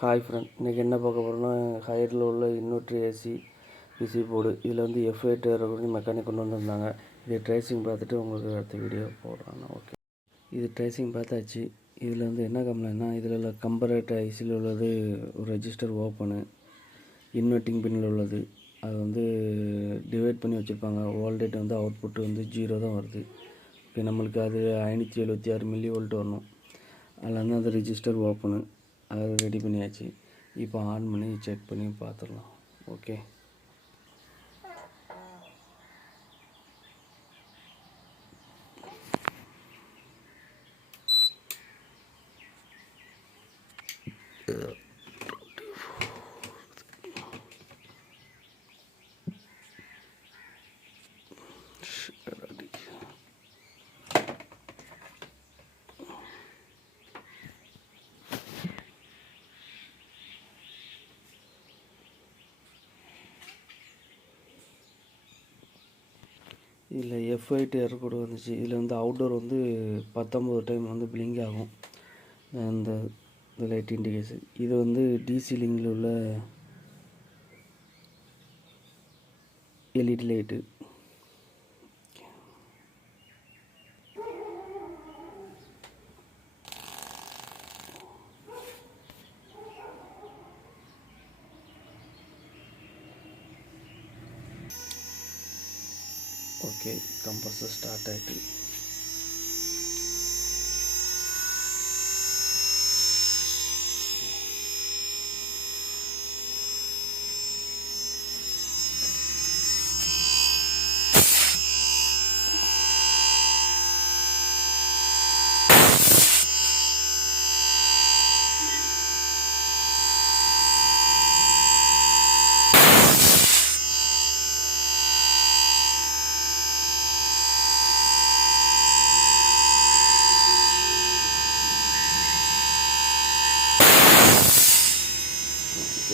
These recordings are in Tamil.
ஹாய் ஃப்ரெண்ட், இன்றைக்கி என்ன பார்க்க போகிறோன்னா ஹையரில் உள்ள இன்வெர்ட்ரு ஏசி பிசி போர்டு. இதில் வந்து F8 இருக்கக்கூடிய மெக்கானிக் கொண்டு வந்திருந்தாங்க. இது ட்ரேசிங் பார்த்துட்டு உங்களுக்கு அடுத்த வீடியோ போடுறேன். ஓகே, இது ட்ரேசிங் பார்த்தாச்சு. இதில் வந்து என்ன கம்ப்ளைண்ட்னா, இதில் உள்ள கம்பரேட்டர் ஐசியில் உள்ளது ஒரு ரெஜிஸ்டர் ஓப்பனு, இன்வெர்ட்டிங் பின்னில் உள்ளது அது வந்து டிவைட் பண்ணி வச்சுருப்பாங்க. வோல்டேஜ் வந்து அவுட்புட்டு வந்து 0 தான் வருது. இப்போ நம்மளுக்கு அது 576 மில்லி வோல்ட் வரணும். அதில் வந்து அந்த ரெஜிஸ்டர் ஓப்பனு அதை ரெடி பண்ணியாச்சு. இப்போ ஆன் பண்ணி செக் பண்ணி பார்த்துடலாம். ஓகே, இதில் F8 எரர் கோடு வந்துச்சு. இதில் வந்து அவுட்டோர் வந்து 19 டைம் வந்து பிளிங்க் ஆகும். இந்த லைட் இண்டிகேஷன் இது வந்து டிசி லிங்கில் உள்ள LED light. Okay, compressor start ஆகிட்டு.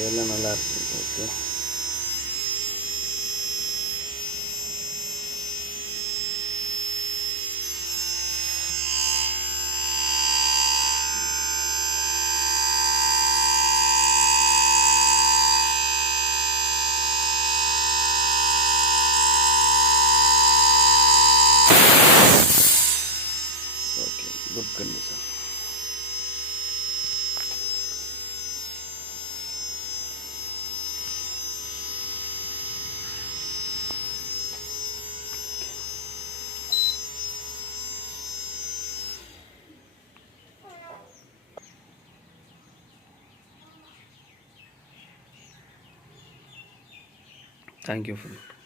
எல்லாம் நல்லா இருக்குது. Okay, okay, good condition. Thank you for it.